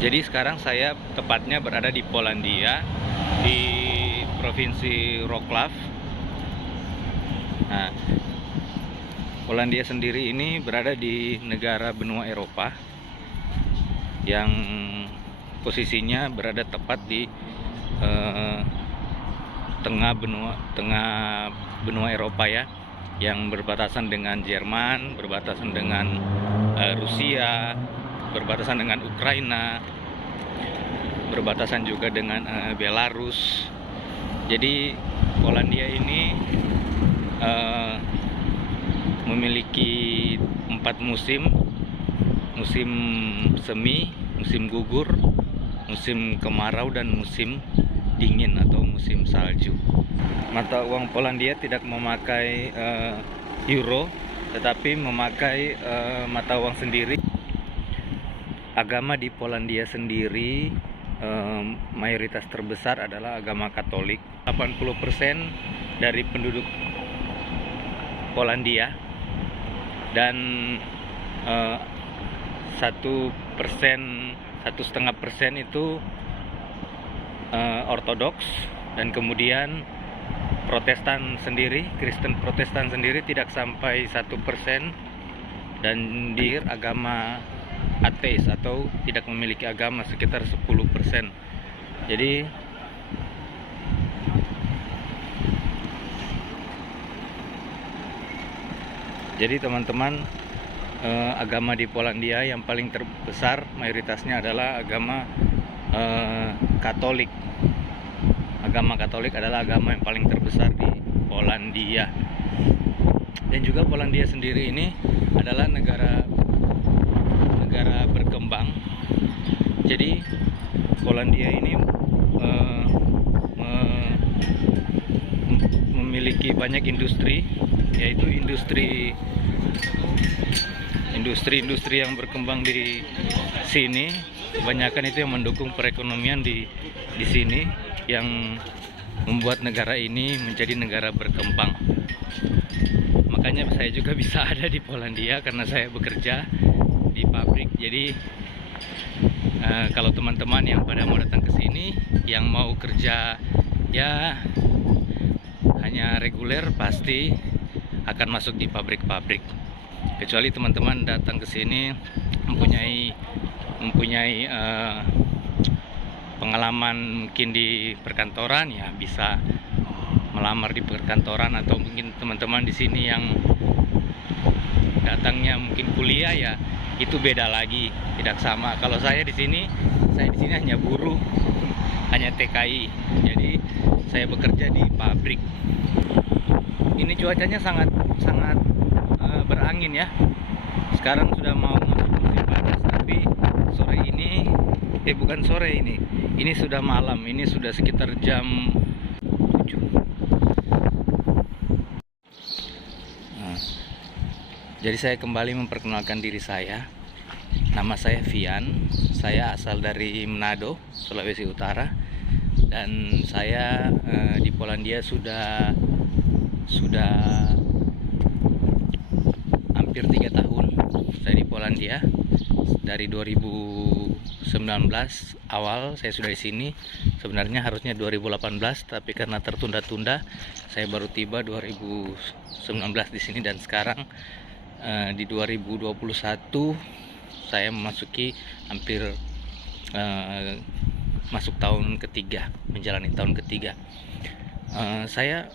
Jadi sekarang saya tepatnya berada di Polandia, di provinsi Wrocław. Nah, Polandia sendiri ini berada di negara benua Eropa yang posisinya berada tepat di tengah benua Eropa ya, yang berbatasan dengan Jerman, berbatasan dengan Rusia, berbatasan dengan Ukraina, berbatasan juga dengan Belarus. Jadi Polandia ini memiliki 4 musim: musim semi, musim gugur, musim kemarau, dan musim dingin atau musim salju. Mata uang Polandia tidak memakai euro, tetapi memakai mata uang sendiri. Agama di Polandia sendiri mayoritas terbesar adalah agama Katolik. 80% dari penduduk Polandia, dan 1,5% itu Ortodoks, dan kemudian Protestan sendiri, Kristen Protestan sendiri tidak sampai 1%, dan di agama ateis atau tidak memiliki agama sekitar 10%. Jadi teman-teman, agama di Polandia yang paling terbesar mayoritasnya adalah agama Katolik. Agama Katolik adalah agama yang paling terbesar di Polandia. Dan juga Polandia sendiri ini adalah negara berkembang. Jadi Polandia ini memiliki banyak industri, yaitu industri yang berkembang di sini. Kebanyakan itu yang mendukung perekonomian di sini, yang membuat negara ini menjadi negara berkembang. Makanya saya juga bisa ada di Polandia karena saya bekerja di pabrik. Jadi kalau teman-teman yang pada mau datang ke sini, yang mau kerja ya hanya reguler, pasti akan masuk di pabrik-pabrik. Kecuali teman-teman datang ke sini mempunyai pengalaman mungkin di perkantoran, ya bisa melamar di perkantoran. Atau mungkin teman-teman di sini yang datangnya mungkin kuliah, ya itu beda lagi, tidak sama. Kalau saya di sini hanya buruh, hanya TKI. Jadi saya bekerja di pabrik. Ini cuacanya sangat berangin ya. Sekarang sudah mau masuk musim panas, tapi sore ini bukan sore ini sudah malam. Ini sudah sekitar jam 7. Jadi saya kembali memperkenalkan diri saya. Nama saya Vian. Saya asal dari Manado, Sulawesi Utara. Dan saya di Polandia sudah hampir 3 tahun. Saya di Polandia dari 2019 awal saya sudah di sini. Sebenarnya harusnya 2018, tapi karena tertunda-tunda saya baru tiba 2019 di sini. Dan sekarang di 2021 saya memasuki hampir masuk tahun ketiga, menjalani tahun ketiga. Saya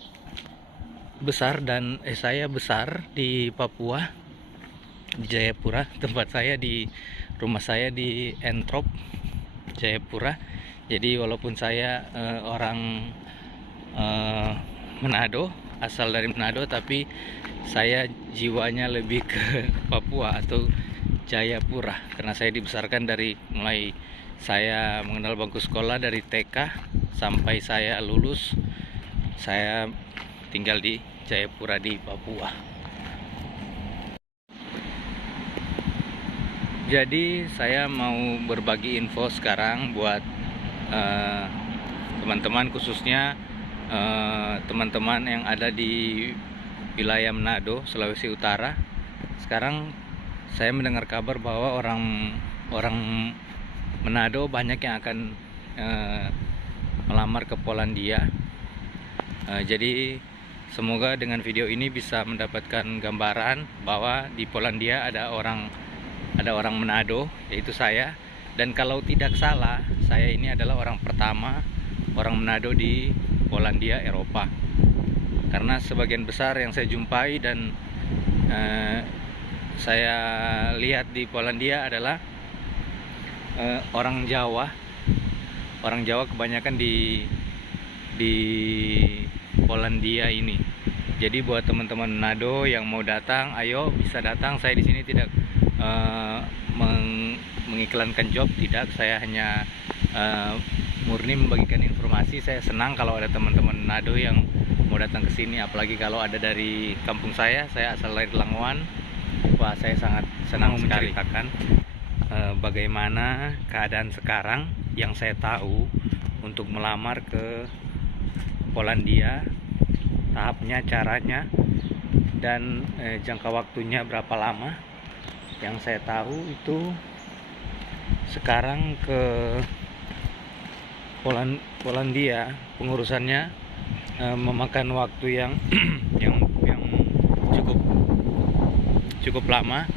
besar di Papua, di Jayapura. Tempat saya di rumah saya di Entrop, Jayapura. Jadi walaupun saya orang Manado, asal dari Manado, tapi saya jiwanya lebih ke Papua atau Jayapura, karena saya dibesarkan dari mulai saya mengenal bangku sekolah dari TK sampai saya lulus, saya tinggal di Jayapura di Papua. Jadi saya mau berbagi info sekarang buat teman-teman, khususnya teman-teman yang ada di wilayah Manado, Sulawesi Utara. Sekarang saya mendengar kabar bahwa orang Manado banyak yang akan melamar ke Polandia. Jadi semoga dengan video ini bisa mendapatkan gambaran bahwa di Polandia ada orang Manado, yaitu saya. Dan kalau tidak salah, saya ini adalah orang pertama orang Manado di Polandia, Eropa. Karena sebagian besar yang saya jumpai dan saya lihat di Polandia adalah orang Jawa. Orang Jawa kebanyakan di Polandia ini. Jadi buat teman-teman Manado yang mau datang, ayo bisa datang. Saya di sini tidak mengiklankan job, tidak. Saya hanya murni membagikan informasi. Saya senang kalau ada teman-teman Manado yang mau datang ke sini, apalagi kalau ada dari kampung saya asal dari Langowan. Wah, saya sangat senang menceritakan bagaimana keadaan sekarang yang saya tahu untuk melamar ke Polandia, tahapnya, caranya, dan jangka waktunya berapa lama. Yang saya tahu itu sekarang ke Polandia pengurusannya memakan waktu yang cukup lama.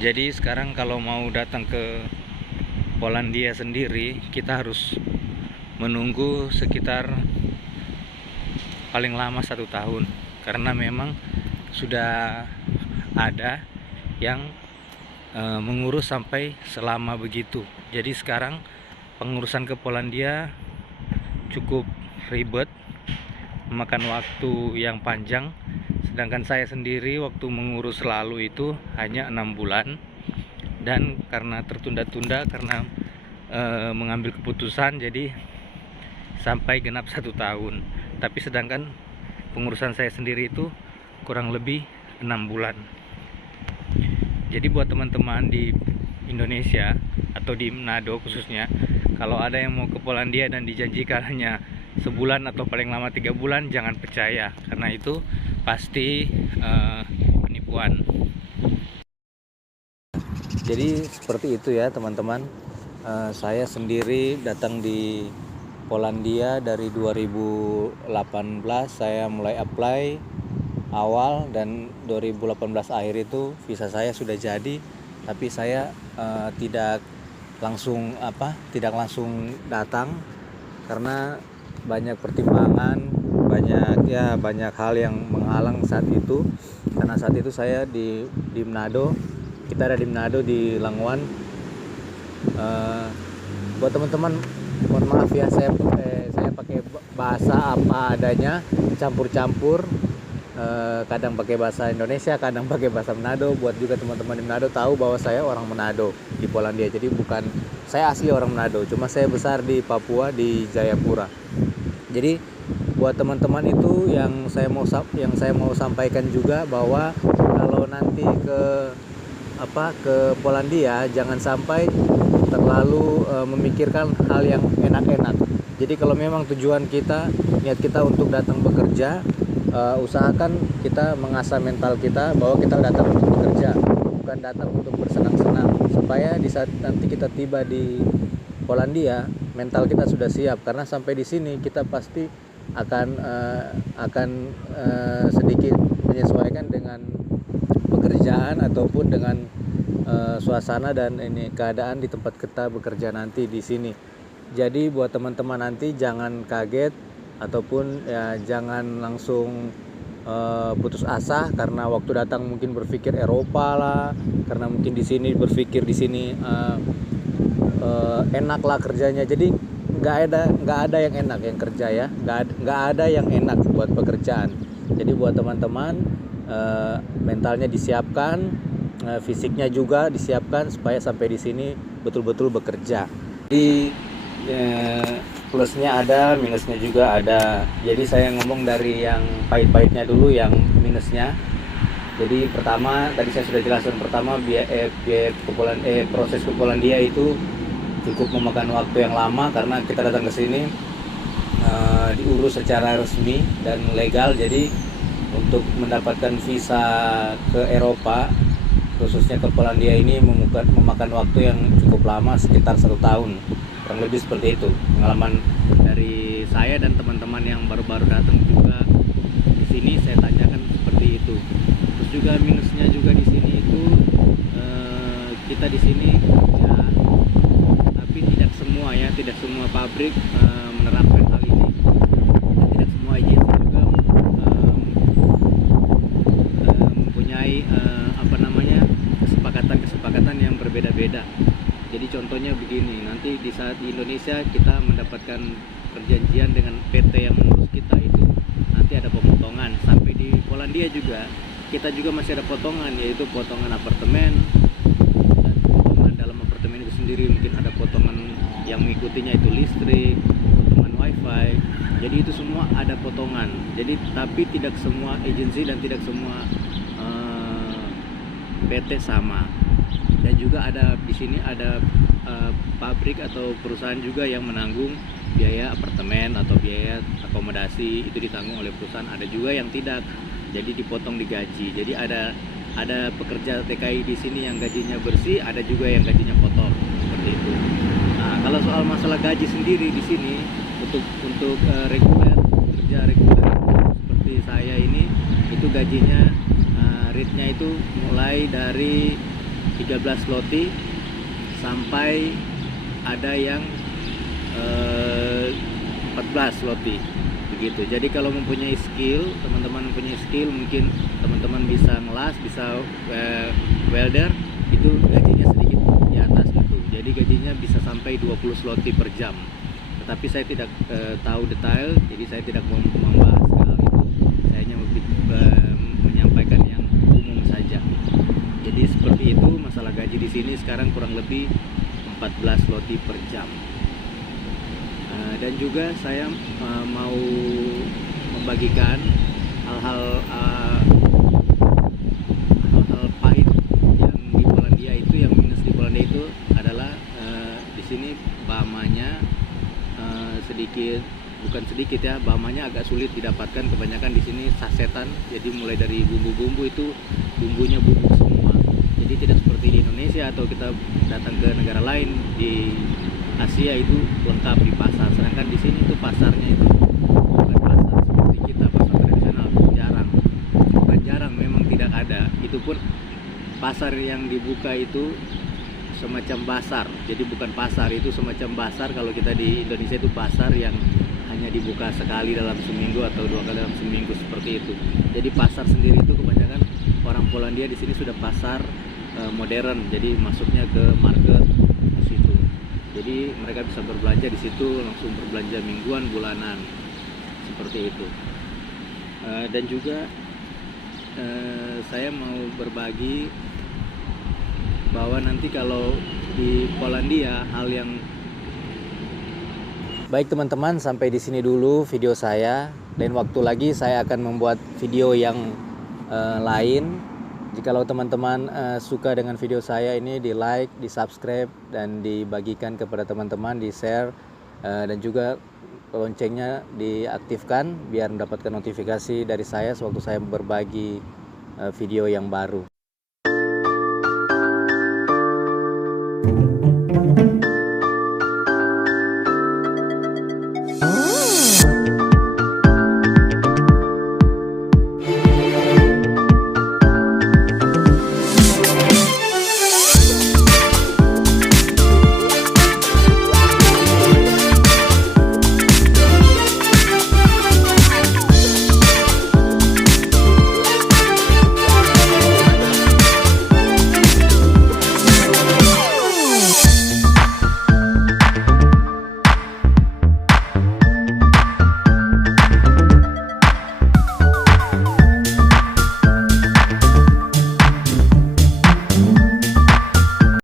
Jadi sekarang kalau mau datang ke Polandia sendiri, kita harus menunggu sekitar paling lama 1 tahun, karena memang sudah ada yang mengurus sampai selama begitu. Jadi sekarang pengurusan ke Polandia cukup ribet, memakan waktu yang panjang. Sedangkan saya sendiri waktu mengurus lalu itu hanya 6 bulan, dan karena tertunda-tunda karena mengambil keputusan, jadi sampai genap 1 tahun. Tapi sedangkan pengurusan saya sendiri itu kurang lebih 6 bulan. Jadi buat teman-teman di Indonesia atau di Manado khususnya, kalau ada yang mau ke Polandia dan dijanjikan hanya sebulan atau paling lama 3 bulan, jangan percaya, karena itu pasti penipuan. Jadi seperti itu ya teman-teman. Saya sendiri datang di Polandia dari 2018. Saya mulai apply awal, dan 2018 akhir itu visa saya sudah jadi, tapi saya tidak langsung datang karena banyak pertimbangan, banyak hal yang menghalang saat itu. Karena saat itu saya di Manado, kita ada di Manado di Langowan. Buat teman-teman, mohon maaf ya, saya pakai bahasa apa adanya, campur-campur. Kadang pakai bahasa Indonesia, kadang pakai bahasa Manado, buat juga teman-teman di Manado tahu bahwa saya orang Manado di Polandia. Jadi bukan saya asli orang Manado, cuma saya besar di Papua di Jayapura. Jadi buat teman-teman itu yang saya mau sampaikan juga, bahwa kalau nanti ke Polandia jangan sampai terlalu memikirkan hal yang enak-enak. Jadi kalau memang tujuan kita, niat kita untuk datang bekerja, usahakan kita mengasah mental kita bahwa kita datang untuk bekerja, bukan datang untuk bersenang-senang, supaya di saat nanti kita tiba di Polandia mental kita sudah siap. Karena sampai di sini kita pasti akan sedikit menyesuaikan dengan pekerjaan ataupun dengan suasana dan ini keadaan di tempat kita bekerja nanti di sini. Jadi buat teman-teman nanti jangan kaget ataupun ya jangan langsung putus asa karena waktu datang mungkin berpikir Eropa lah, karena mungkin di sini berpikir di sini enak lah kerjanya. Jadi nggak ada yang enak yang kerja ya, nggak ada yang enak buat pekerjaan. Jadi buat teman-teman mentalnya disiapkan, fisiknya juga disiapkan supaya sampai di sini betul-betul bekerja. Jadi plusnya ada, minusnya juga ada. Jadi saya ngomong dari yang pahit-pahitnya dulu, yang minusnya. Jadi pertama tadi saya sudah jelaskan, pertama proses ke Polandia itu cukup memakan waktu yang lama karena kita datang ke sini diurus secara resmi dan legal. Jadi untuk mendapatkan visa ke Eropa, khususnya ke Polandia ini memakan waktu yang cukup lama, sekitar 1 tahun, kurang lebih seperti itu. Pengalaman dari saya dan teman-teman yang baru-baru datang juga di sini saya tanyakan seperti itu. Terus juga minusnya juga di sini itu kita di sini ya, tapi tidak semua pabrik menerapkan hal ini. Tidak semua agensi juga mempunyai kesepakatan yang berbeda-beda. Jadi contohnya begini, nanti di saat di Indonesia kita mendapatkan perjanjian dengan PT yang mengurus kita itu, nanti ada pemotongan. Sampai di Polandia juga kita juga masih ada potongan, yaitu potongan apartemen. Dan potongan dalam apartemen itu sendiri mungkin ada potongan yang mengikutinya itu listrik, potongan wifi. Jadi itu semua ada potongan. Jadi tapi tidak semua agensi dan tidak semua PT sama. Dan juga ada di sini ada pabrik atau perusahaan juga yang menanggung biaya apartemen atau biaya akomodasi, itu ditanggung oleh perusahaan. Ada juga yang tidak, jadi dipotong di gaji. Jadi ada pekerja TKI di sini yang gajinya bersih, ada juga yang gajinya kotor, seperti itu. Nah, kalau soal masalah gaji sendiri di sini untuk reguler, kerja reguler seperti saya ini, itu gajinya rate-nya itu mulai dari 13 zloty sampai ada yang 14 zloty begitu. Jadi kalau mempunyai skill, teman-teman mempunyai skill, mungkin teman-teman bisa ngelas, bisa welder, itu gajinya sedikit di atas itu. Jadi gajinya bisa sampai 20 zloty per jam. Tetapi saya tidak tahu detail, jadi saya tidak mau membahas hal itu. Saya hanya menyampaikan yang umum saja. Jadi seperti itu masalah gaji di sini sekarang kurang lebih 14 zloty per jam. Dan juga saya mau membagikan hal-hal pahit yang di Polandia itu, yang minus di Polandia itu adalah di sini bamanya bukan sedikit ya, bamanya agak sulit didapatkan. Kebanyakan di sini sasetan, jadi mulai dari bumbu-bumbu itu bumbunya bubuk semua. Jadi tidak seperti di Indonesia atau kita datang ke negara lain di Asia itu lengkap di pasar. Sedangkan di sini itu pasarnya itu bukan pasar seperti kita, pasar tradisional, jarang, memang tidak ada. Itu pun pasar yang dibuka itu semacam pasar. Jadi bukan pasar, itu semacam pasar. Kalau kita di Indonesia itu pasar yang hanya dibuka sekali dalam seminggu atau 2 kali dalam seminggu, seperti itu. Jadi pasar sendiri itu kebanyakan orang Polandia di sini sudah pasar modern. Jadi masuknya ke market di situ. Jadi mereka bisa berbelanja di situ, langsung berbelanja mingguan, bulanan, seperti itu. Dan juga saya mau berbagi bahwa nanti kalau di Polandia hal yang baik teman-teman, sampai di sini dulu video saya. Lain waktu lagi saya akan membuat video yang lain. Jikalau teman-teman suka dengan video saya ini, di like, di subscribe, dan dibagikan kepada teman-teman, di share, dan juga loncengnya diaktifkan biar mendapatkan notifikasi dari saya sewaktu saya berbagi video yang baru.